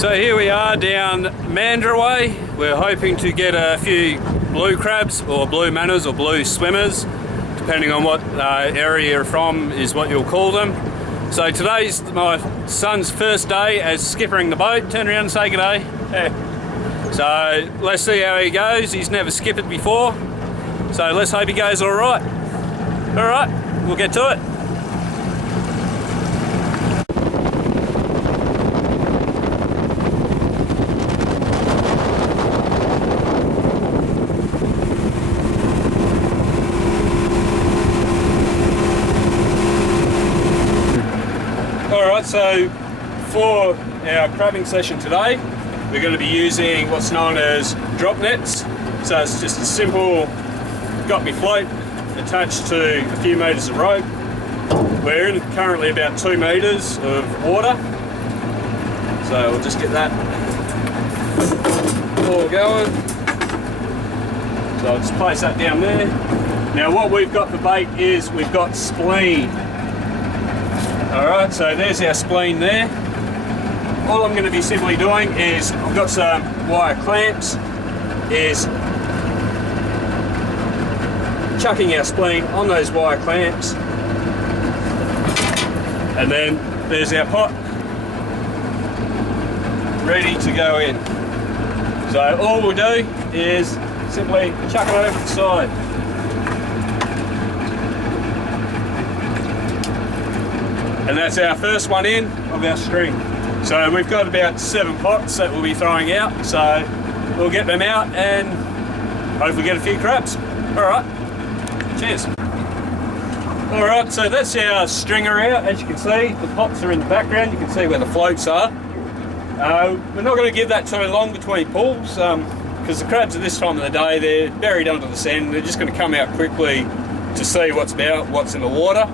So here we are down Mandurah Way. We're hoping to get a few blue crabs or blue manners or blue swimmers, depending on what area you're from is what you'll call them. So today's my son's first day as skippering the boat. Turn around and say g'day. Yeah. So let's see how he goes. He's never skippered before, so let's hope he goes all right. All right, we'll get to it. Alright, so for our crabbing session today, we're going to be using what's known as drop nets. So it's just a simple got me float attached to a few metres of rope. We're in currently about 2 metres of water. So we'll just get that all going. So I'll just place that down there. Now what we've got for bait is we've got spleen. Alright, so there's our spleen there. All I'm going to be simply doing is, I've got some wire clamps, is chucking our spleen on those wire clamps, and then there's our pot ready to go in. So all we'll do is simply chuck it over the side. And that's our first one in of our string. So we've got about 7 pots that we'll be throwing out. So we'll get them out and hopefully get a few crabs. All right, cheers. All right, so that's our stringer out. As you can see, the pots are in the background. You can see where the floats are. We're not going to give that too long between pulls because the crabs at this time of the day, they're buried under the sand. They're just going to come out quickly to see what's in the water.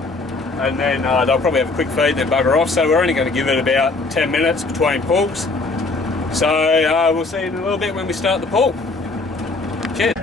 And then they'll probably have a quick feed, then bugger off. So we're only going to give it about 10 minutes between pulls. So we'll see you in a little bit when we start the pull. Cheers.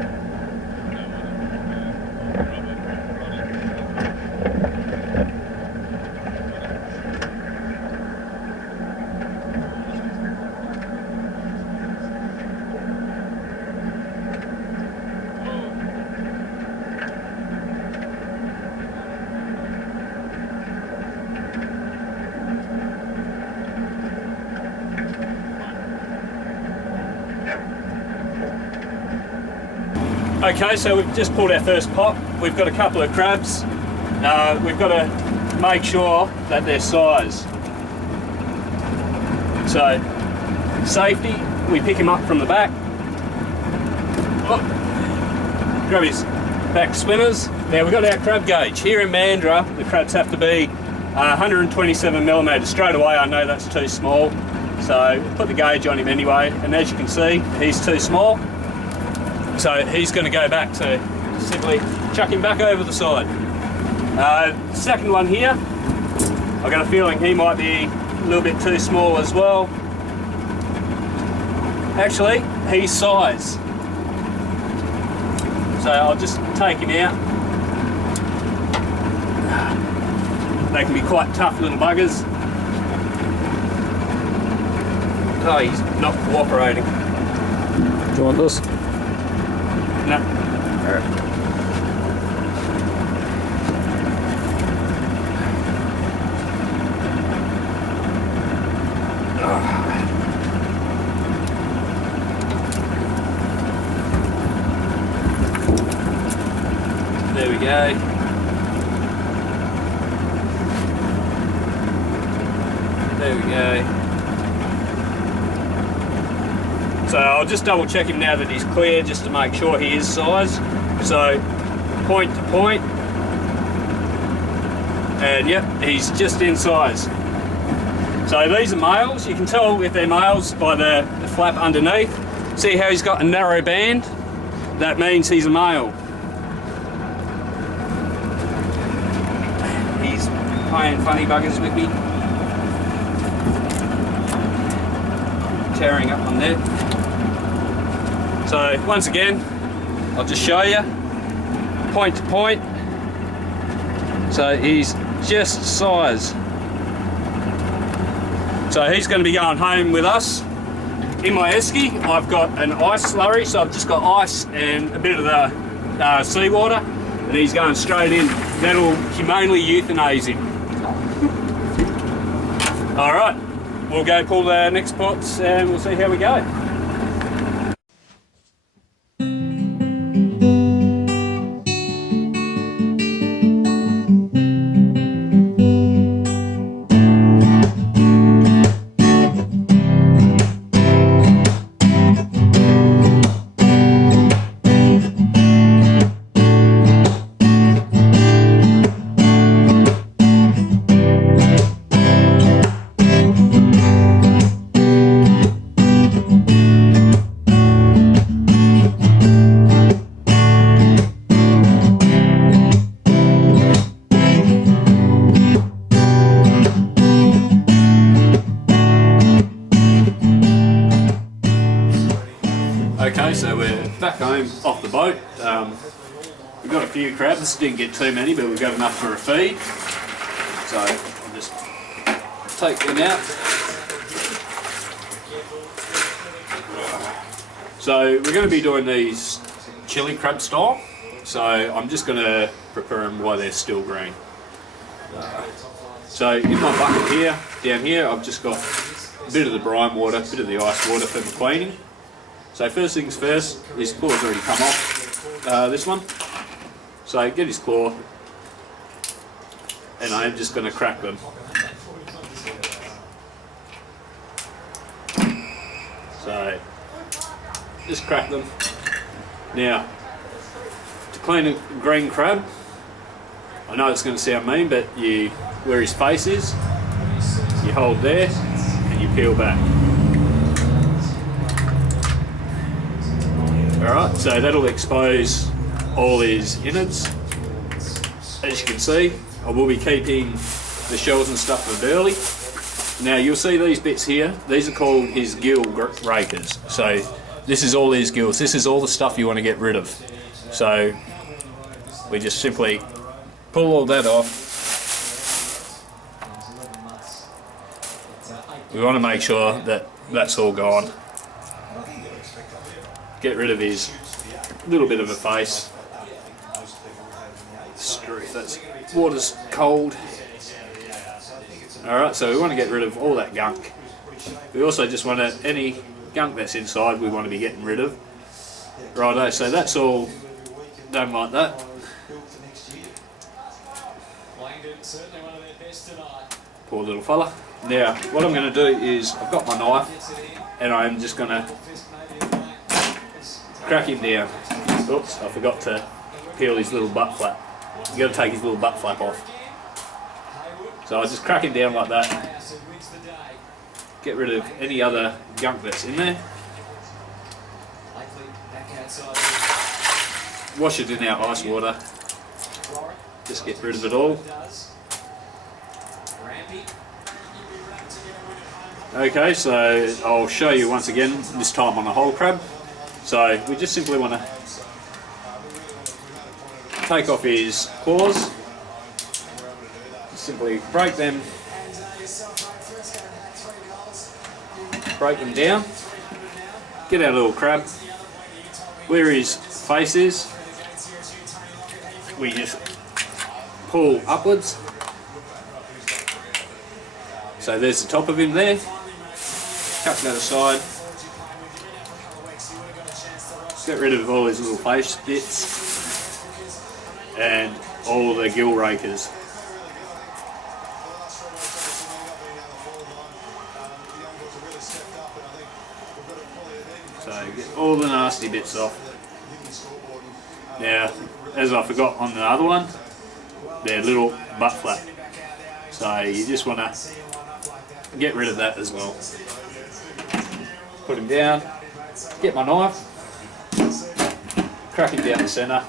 Okay, so we've just pulled our first pot. We've got a couple of crabs. We've got to make sure that they're size. So, safety, we pick him up from the back. Oh, grab his back swimmers. Now we've got our crab gauge. Here in Mandurah, the crabs have to be 127 millimetres. Straight away I know that's too small. So put the gauge on him anyway, and as you can see, he's too small. So he's going to go back to simply chuck him back over the side. Second one here, I've got a feeling he might be a little bit too small as well. Actually, he's size. So I'll just take him out. They can be quite tough little buggers. Oh, he's not cooperating. Do you want this? No. There we go. There we go. So I'll just double check him now that he's clear, just to make sure he is size. So point to point, and yep, he's just in size. So these are males. You can tell if they're males by the flap underneath. See how he's got a narrow band? That means he's a male. He's playing funny buggers with me. Tearing up on there. So once again, I'll just show you, point to point. So he's just size. So he's going to be going home with us in my esky, I've got an ice slurry, so I've just got ice and a bit of the seawater, and he's going straight in. That'll humanely euthanize him. All right, we'll go pull the next pots and we'll see how we go. Okay, so we're back home off the boat. We've got a few crabs, didn't get too many, but we've got enough for a feed. So I'll just take them out. So we're going to be doing these chili crab style. So I'm just going to prepare them while they're still green. So in my bucket here, down here, I've just got a bit of the brine water, a bit of the ice water for the cleaning. So first things first, his claw's already come off, this one. So get his claw, and I'm just going to crack them. So just crack them. Now, to clean a green crab, I know it's going to sound mean, but you, where his face is, you hold there and you peel back. Alright, so that'll expose all his innards. As you can see, I will be keeping the shells and stuff for burley. Now you'll see these bits here, these are called his gill rakers. So this is all his gills, this is all the stuff you want to get rid of. So we just simply pull all that off. We want to make sure that that's all gone. Get rid of his little bit of a face. That's water's cold. Alright, so we want to get rid of all that gunk. We also just want to, any gunk that's inside we want to be getting rid of. Righto, so that's all done like that. Poor little fella. Now, what I'm going to do is, I've got my knife and I'm just going to crack him down. Oops, I forgot to peel his little butt flap. You've got to take his little butt flap off. So I just crack him down like that. Get rid of any other gunk that's in there. Wash it in our ice water. Just get rid of it all. Okay, so I'll show you once again, this time on the whole crab. So we just simply want to take off his claws, simply break them down, get our little crab. Where his face is, we just pull upwards. So there's the top of him there, cut that aside. Get rid of all his little face bits and all the gill rakers. So get all the nasty bits off. Now, as I forgot on the other one, their little butt flap. So you just want to get rid of that as well. Put him down, get my knife, crack him down the centre,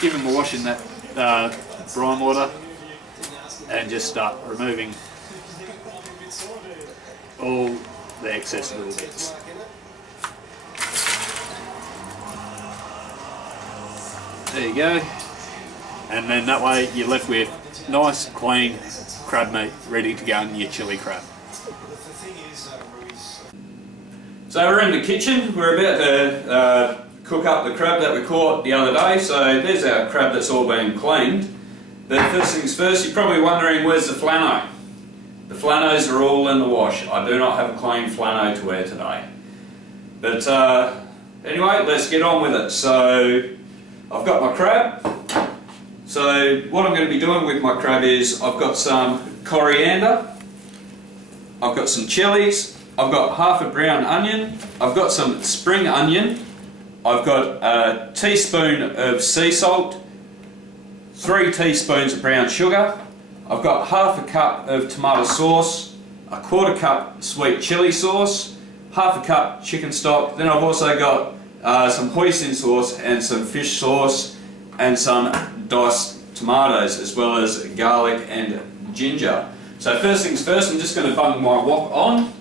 give him a wash in that brine water, and just start removing all the excess little bits. There you go, and then that way you're left with nice clean crab meat ready to go in your chili crab. So we're in the kitchen. We're about to cook up the crab that we caught the other day. So there's our crab that's all been cleaned. But first things first, you're probably wondering where's the flano? The flanos are all in the wash. I do not have a clean flano to wear today. But anyway, let's get on with it. So I've got my crab. So what I'm going to be doing with my crab is I've got some coriander, I've got some chilies, I've got half a brown onion, I've got some spring onion, I've got a teaspoon of sea salt, 3 teaspoons of brown sugar, I've got half a cup of tomato sauce, a 1/4 cup sweet chili sauce, half a cup chicken stock, then I've also got some hoisin sauce and some fish sauce and some diced tomatoes as well as garlic and ginger. So first things first, I'm just going to bung my wok on.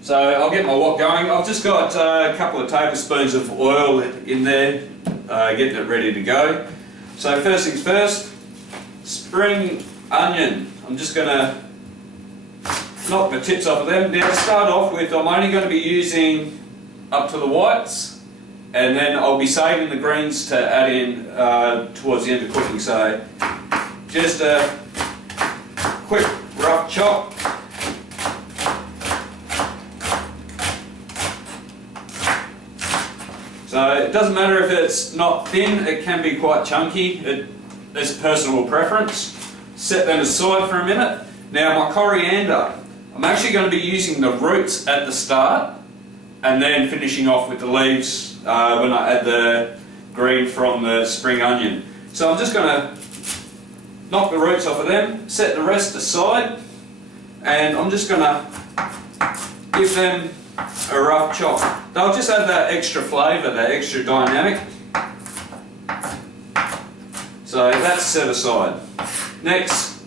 So I'll get my wok going. I've just got a couple of tablespoons of oil in there, getting it ready to go. So first things first, spring onion. I'm just going to knock the tips off of them. Now to start off with, I'm only going to be using up to the whites, and then I'll be saving the greens to add in towards the end of cooking. So just a quick rough chop. So it doesn't matter if it's not thin, it can be quite chunky. It's personal preference. Set them aside for a minute. Now my coriander, I'm actually going to be using the roots at the start and then finishing off with the leaves when I add the green from the spring onion. So I'm just going to knock the roots off of them, set the rest aside, and I'm just going to give them a rough chop. They'll just add that extra flavour, that extra dynamic. So that's set aside. Next,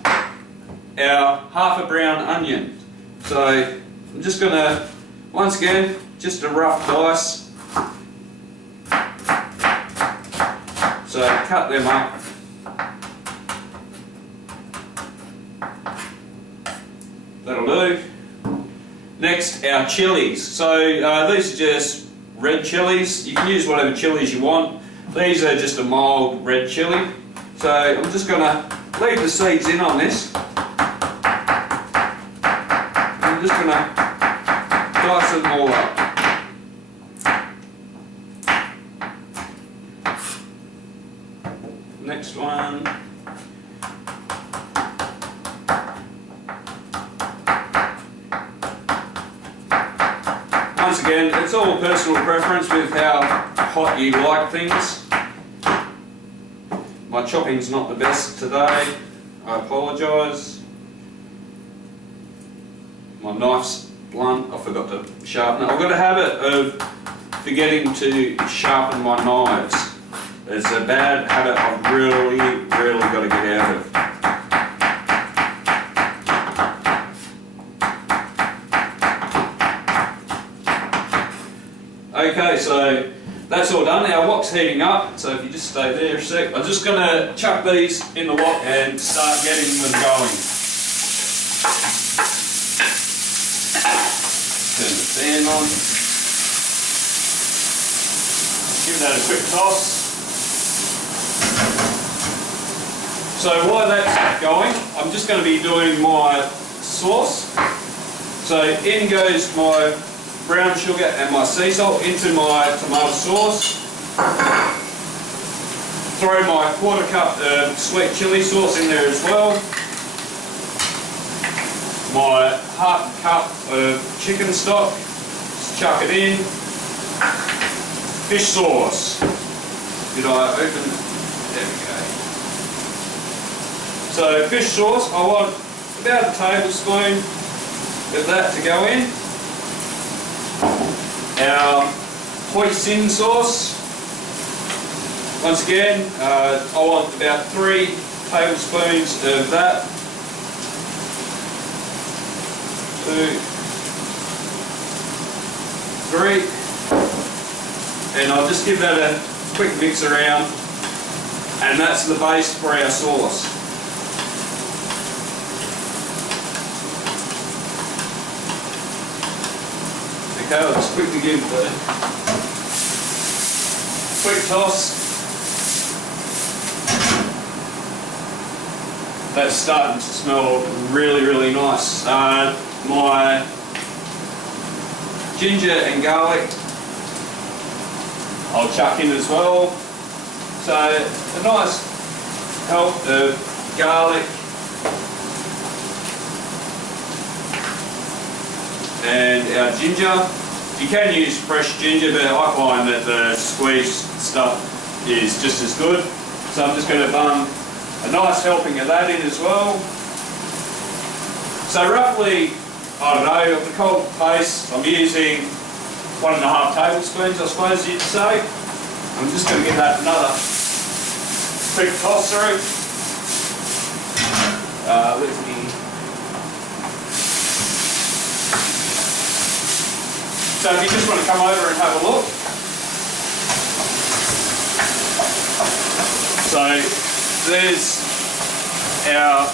our half a brown onion. So I'm just going to, once again, just a rough dice. So cut them up. That'll do. Next, our chilies. So these are just red chilies. You can use whatever chilies you want. These are just a mild red chili. So I'm just going to leave the seeds in on this. I'm just going to dice them all up. Next one. Once again, it's all personal preference with how hot you like things. My chopping's not the best today. I apologise. My knife's blunt. I forgot to sharpen it. I've got a habit of forgetting to sharpen my knives. It's a bad habit I've really got to get out of. Okay, so that's all done. Our wok's heating up, so if you just stay there a sec. I'm just going to chuck these in the wok and start getting them going. Turn the fan on. Give that a quick toss. So while that's going, I'm just going to be doing my sauce. So in goes my brown sugar and my sea salt into my tomato sauce. Throw my 1/4 cup of sweet chili sauce in there as well. My half cup of chicken stock, just chuck it in. Fish sauce. Did I open? There we go. So fish sauce, I want about a tablespoon of that to go in. Our hoisin sauce, once again, I want about 3 tablespoons of that. 2, 3, and I'll just give that a quick mix around, and that's the base for our sauce. Okay, I'll just quickly give the quick toss. That's starting to smell really, really nice. My ginger and garlic I'll chuck in as well. So a nice help of garlic and our ginger. You can use fresh ginger, but I find that the squeezed stuff is just as good. So I'm just going to bung a nice helping of that in as well. So roughly, I don't know, of the cold paste, I'm using 1.5 tablespoons, I suppose you'd say. I'm just going to give that another quick toss through. Let me. So if you just want to come over and have a look. So there's our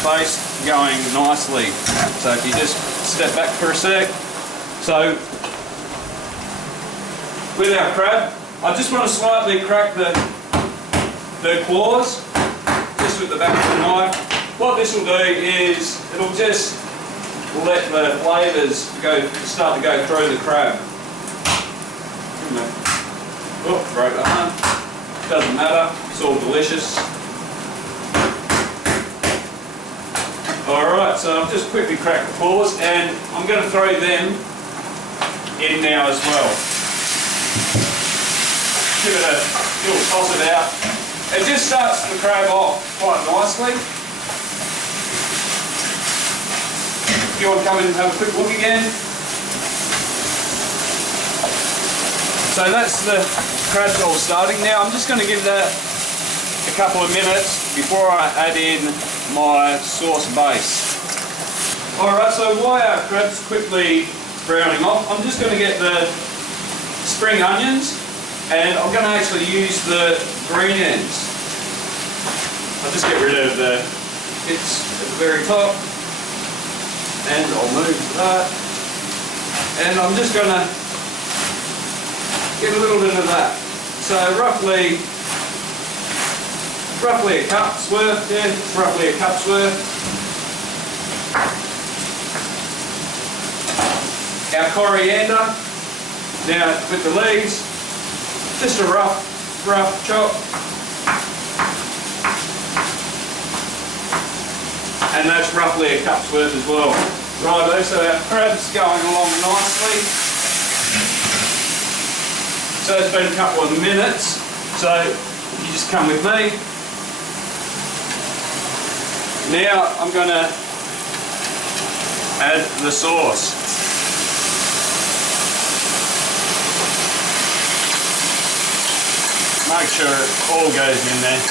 paste going nicely. So if you just step back for a sec. So with our crab, I just want to slightly crack the claws, just with the back of the knife. What this will do is it'll just let the flavours start to go through the crab. Oh, broke that one. Doesn't matter, it's all delicious. Alright, so I've just quickly cracked the claws and I'm going to throw them in now as well. Give it a little toss it out. It just starts the crab off quite nicely. If you want to come in and have a quick look again. So that's the crab all starting. Now I'm just going to give that a couple of minutes before I add in my sauce base. Alright, so while our crab's quickly browning off, I'm just going to get the spring onions and I'm going to actually use the green ends. I'll just get rid of the bits at the very top and I'll move to that. And I'm just going to get a little bit of that. So roughly a cup's worth, yeah, roughly a cup's worth. Our coriander, now with the leaves, just a rough chop. And that's roughly a cup's worth as well. Righto, so our crab's going along nicely. So it's been a couple of minutes, so you just come with me. Now I'm going to add the sauce. Make sure it all goes in there.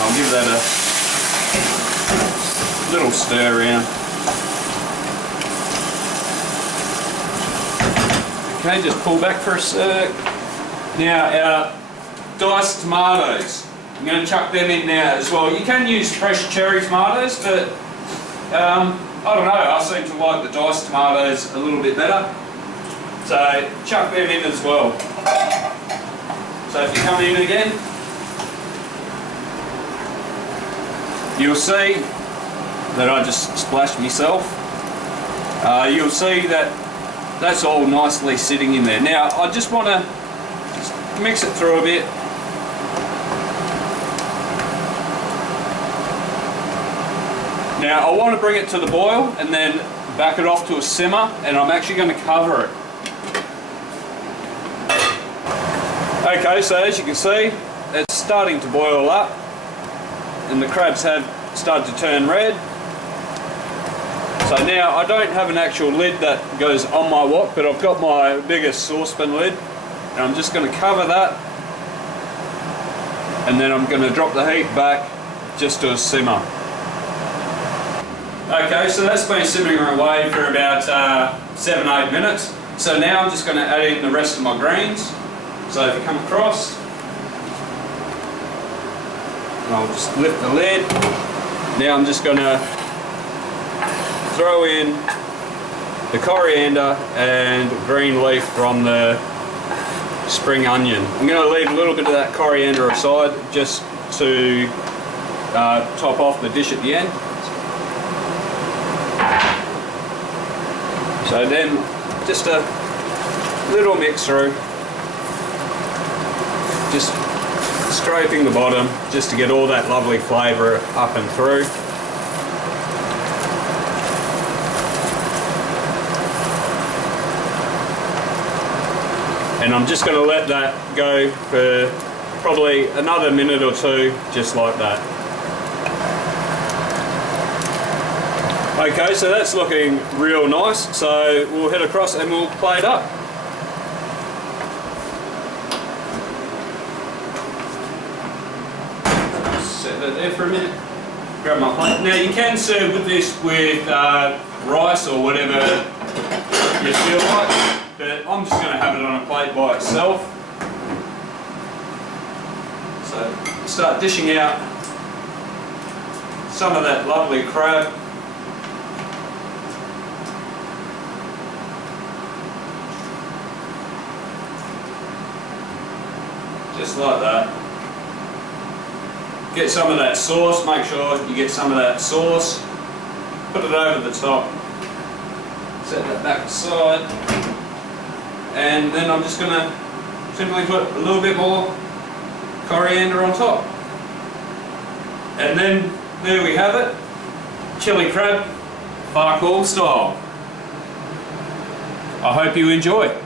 I'll give that a little stir around. Okay, just pull back for a sec. Now our diced tomatoes. I'm going to chuck them in now as well. You can use fresh cherry tomatoes, but I don't know, I seem to like the diced tomatoes a little bit better. So chuck them in as well. So if you come in again, you'll see that I just splashed myself. You'll see that that's all nicely sitting in there. Now I just want to mix it through a bit. Now I want to bring it to the boil and then back it off to a simmer, and I'm actually going to cover it. Okay, so as you can see, it's starting to boil up and the crabs have started to turn red. So now I don't have an actual lid that goes on my wok, but I've got my biggest saucepan lid and I'm just going to cover that, and then I'm going to drop the heat back just to a simmer. Okay, so that's been simmering away for about 7-8 minutes. So now I'm just going to add in the rest of my greens. So if you come across, I'll just lift the lid. Now I'm just going to throw in the coriander and green leaf from the spring onion. I'm going to leave a little bit of that coriander aside just to top off the dish at the end. So then just a little mix through, just scraping the bottom just to get all that lovely flavour up and through. And I'm just going to let that go for probably another minute or two, just like that. Okay, so that's looking real nice, so we'll head across and we'll plate up. Set that there for a minute, grab my plate. Now you can serve with this with rice or whatever you feel like, but I'm just going to have it on a plate by itself. So start dishing out some of that lovely crab. Just like that. Get some of that sauce, make sure you get some of that sauce. Put it over the top. Set that back aside. And then I'm just going to simply put a little bit more coriander on top. And then there we have it. Chili crab, back1 style. I hope you enjoy.